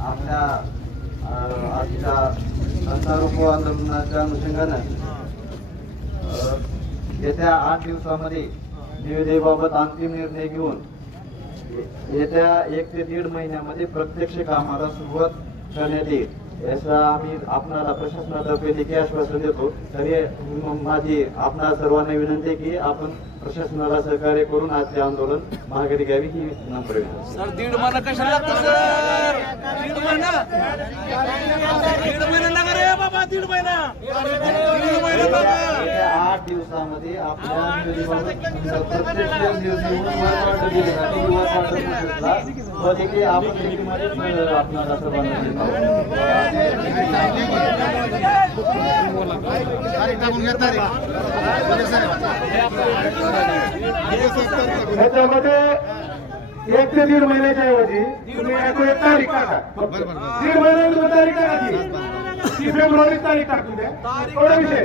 आपल्या आजच्या संतारोपो आंदोलनाच्या अनुषंगाने येत्या 8 दिवसांमध्ये निविदेबाबत अंतिम निर्णय घेऊन येत्या 1 ते 1.5 महिन्यामध्ये प्रत्यक्ष कामाला सुरुवात करण्यात येईल याचा आम्ही आपणाला प्रशासनातर्फे लेखी आश्वासन देतो। तरी माझी आपणा सर्वांना विनंती की आपण प्रशासनाला सहकार्य करून आजचे आंदोलन माघारी घ्यावी ही विनंती आहे। सर 1.5 महिना कशाला लागतो सर? 1.5 महिना 1.5 महिना नका रे बाबा 1.5 महिना 8 दिवसामध्ये आपल्या आपणाला सर्वांना त्याच्यामध्ये 1 ते 1.5 महिन्याच्या ऐवजी तुम्ही एक तारीख टाका। 1.5 महिन्याची तारीख टाका ती फेब्रुवारी तारीख टाकून द्या। एवढा विषय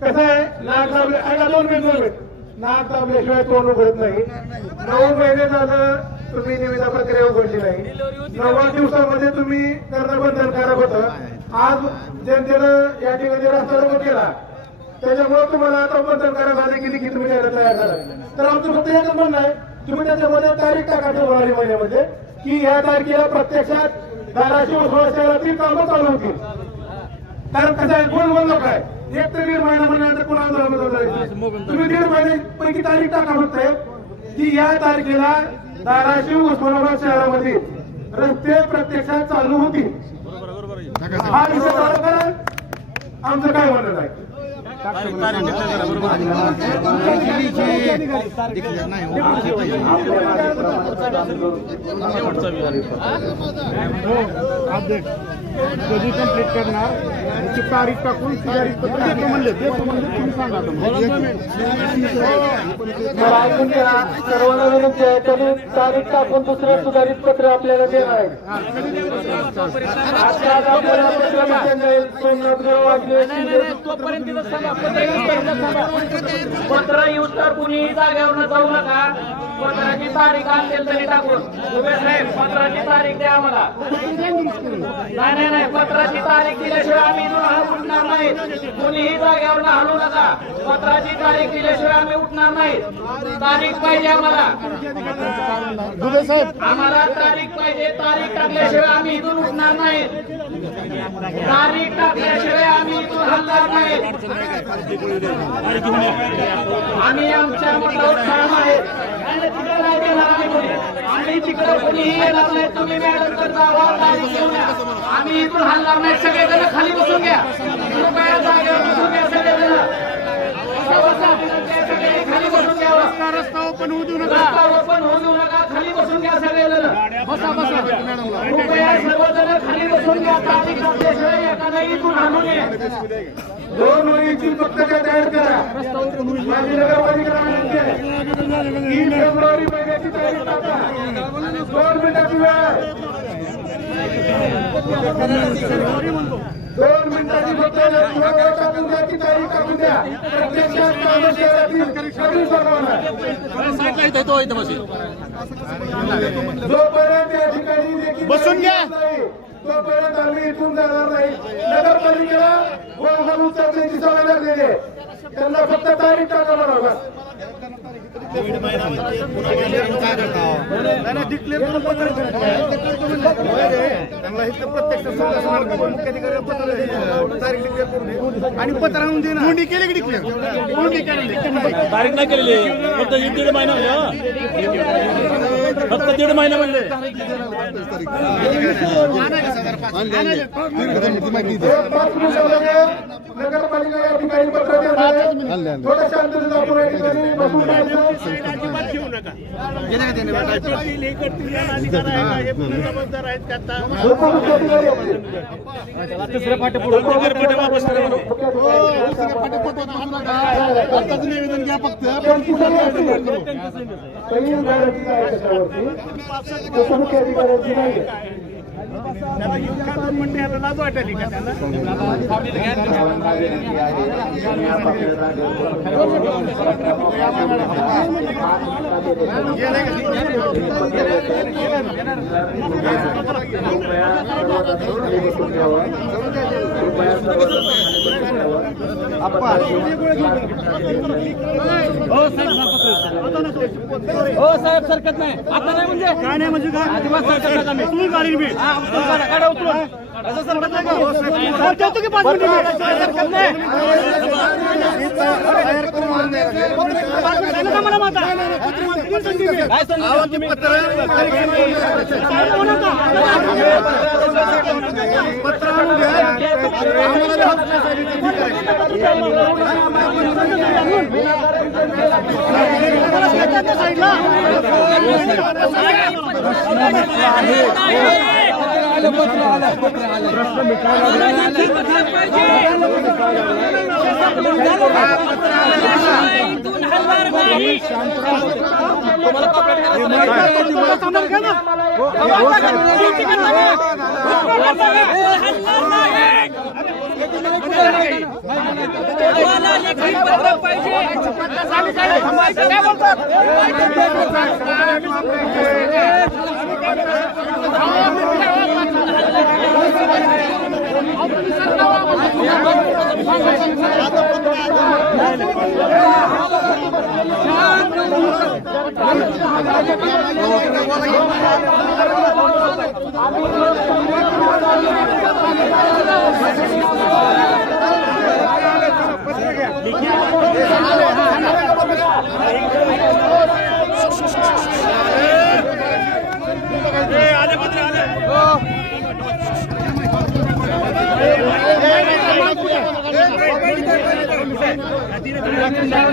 कसा आहे नाक दाबले ऐका 2 मिनिट नाक दाबल्याशिवाय तोंड उघडत नाही। 9 महिने झालं तुम्ही निविदा प्रक्रिया उघडली नाही। 9 दिवसामध्ये तुम्ही करणं बंधनकारक होतं। आज जनतेनं या ठिकाणी रस्ता रोको केला त्याच्यामुळे तुम्हाला आता बंधनकारक झाले की लिखित तुम्ही द्यायला तयार झाला। तर आमचं फक्त एकच म्हणणं आहे तुम्ही त्याच्यामध्ये तारीख टाका फेब्रुवारी महिन्यामध्ये की या तारखेला प्रत्यक्षात धाराशिव शहरातील कामं चालू होतील। कारण कसं आहे गोल लोक आहे 1 ते 1.5 महिना म्हणल्यानंतर पुन्हा आंदोलन तुम्ही 1.5 महिन्यापैकी तारीख टाका फक्त की या तारखेला धाराशिव उस्मानाबाद शहरामध्ये रस्ते प्रत्यक्षात चालू होतील। हा विषय चालू करा आमचं काय म्हणणं आहे कधी कंप्लीट करणार याची तारीख टाकून सुधारित पत्र देतो म्हणले तुम्ही सांगा सर्वांना विनंती आहे त्यांनी तारीख टाकून दुसरं सुधारित पत्र आपल्याला देणार आहे। पत्र येऊस तर कुणी जागेवर जाऊ नका। पत्राची तारीख असेल तरी टाकून उभे साहेब पत्राची तारीख द्या आम्हाला। नाही पत्राची तारीख दिल्याशिवाय आम्ही उठणार नाही। कुणीही जागेवर हलू नका। पत्राची तारीख दिल्याशिवाय आम्ही उठणार नाही। तारीख पाहिजे आम्हाला तारीख पाहिजे। तारीख टाकल्याशिवाय आम्ही इथून उठणार नाही। तारीख टाकल्याशिवाय आम्ही इथून हलणार नाही। आम्ही आमच्या मतावर ठाम आहे आणि तिकडे कोणीही येणार नाही। तुम्ही मॅडमकडे जावा तारीख घेऊन या। आम्ही इथून हलणार नाही। सगळेजण खाली बसून घ्या कृपया जागेवर बसून घ्या सगळेजण खाली बसून घ्या। रस्ता ओपन होऊ देऊ नका। खाली बसून घ्या सगळेजण कृपया सर्वजण खाली बसून घ्या। तारीख टाकल्याशिवाय एखादा इथून हलू नये। 2 महिन्याची पत्रकं तयार करा। माझी नगरपालिका 3 फेब्रुवारी महिन्याची तारीख टाका। 2 मिनिटाची वेळ 2 मिनिटाची फक्त टाकून द्या की तारीख टाकून द्या। प्रत्यक्षात कामं शहरातील कधी सोडवणार जोपर्यंत या ठिकाणी बसून घ्या तोपर्यंत आम्ही इथून जाणार नाही। नगरपालिकेला गोल घालून चालण्याची सवय लागलेली आहे। त्यांना फक्त तारीख टाका बरोबर आणि पत्र आणून दे नोंदणी केली की डिक्लेअर तारीख नाही केलेली फक्त 1.5 महिना फक्त 1.5 महिना म्हणले नगरपालिका या ठिकाणी पत्र थोडं शांततेत आपण या ठिकाणी बसून घेऊ नका। तिसऱ्या फाटे वापस निवेदन घ्या फक्त अधिकाऱ्यांची नाही त्याला इतका दोन म्हणते आता लाज वाटायली का त्याला सर्वांना विनंती आहे तुम्ही आपापल्या हो साहेब सरकत नाही आता नाही म्हणजे काय नाही म्हणजे काय अजिबात सरकत नाही आम्ही तुम्ही गाडी मी काढा उचलून असं सरकत नाही का ठेवतो की 5 मिनिटं सरकत नाही मला माता काय सांगता तुम्ही पत्र आणून घ्या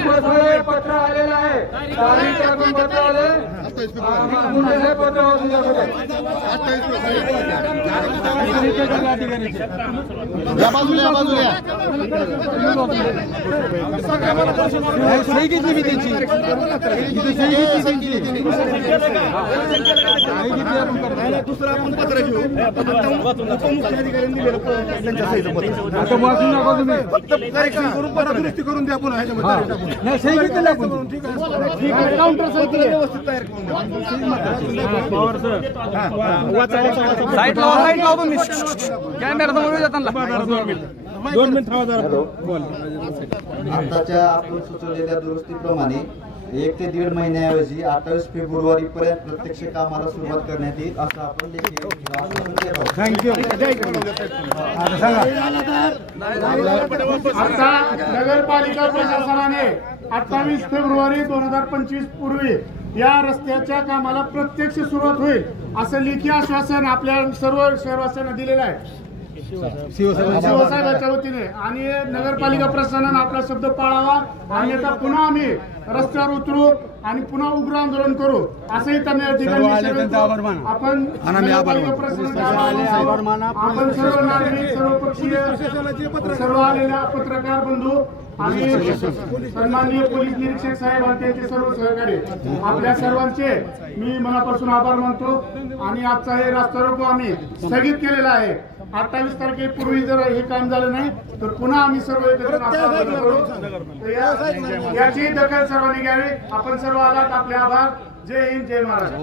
प्रश्न पत्र आलेलं आहे तारीख टाकून पत्र आले सही घेतली मी त्याची दुसरं आपण पत्र घेऊ उपमुख्याधिकाऱ्यांनी दिलेलं त्यांच्या सहीचं पत्र वाचून नका तुम्ही फक्त करेक्शन करून दुरुस्ती करून द्या पुन्हा ह्याच्यामध्ये सही घेतलेलं आपण ठीक आहे काउंटर सही व्यवस्थित तयार साईड लावा तुम्ही कॅमेरा समोर जाताना 2 मिनिट आताच्या आपण सुचवलेल्या दुरुस्तीप्रमाणे 1 ते 1.5 महिन्याऐवजी 28 फेब्रुवारी पर्यंत प्रत्यक्ष कामाला सुरुवात करण्यात येईल असं आपण लेखी थँक्यू आता नगरपालिका प्रशासनाने 28 फेब्रुवारी 2025 पूर्वी या रस्त्याच्या कामाला प्रत्यक्ष सुरुवात होईल असं लेखी आश्वासन आपल्या सर्व शहरवासियांना दिलेलं आहे शिवसाहेबांच्या वतीने आणि नगरपालिका प्रशासनाने आपला शब्द पाळावा अन्यथा पुन्हा आम्ही रस्त्यावर उतरू आणि पुन्हा उग्र आंदोलन करू असंही त्यांनी या ठिकाणी आपण नगरपालिका प्रशासनाचा आपण सर्व नागरिक सर्व पक्षीय सर्व आलेल्या पत्रकार बंधू आणि सन्माननीय पोलीस निरीक्षक साहेब आणि त्यांचे सर्व सहकारी आपल्या सर्वांचे मी मनापासून आभार मानतो आणि आजचा हे रास्ता रोको आम्ही स्थगित केलेला आहे 28 तारखेपूर्वी जर हे काम झालं नाही तर पुन्हा आम्ही सर्व एकत्र करू याची दखल सर्वांनी घ्यावी आपण सर्व आलात आपले आभार जय हिंद जय महाराष्ट्र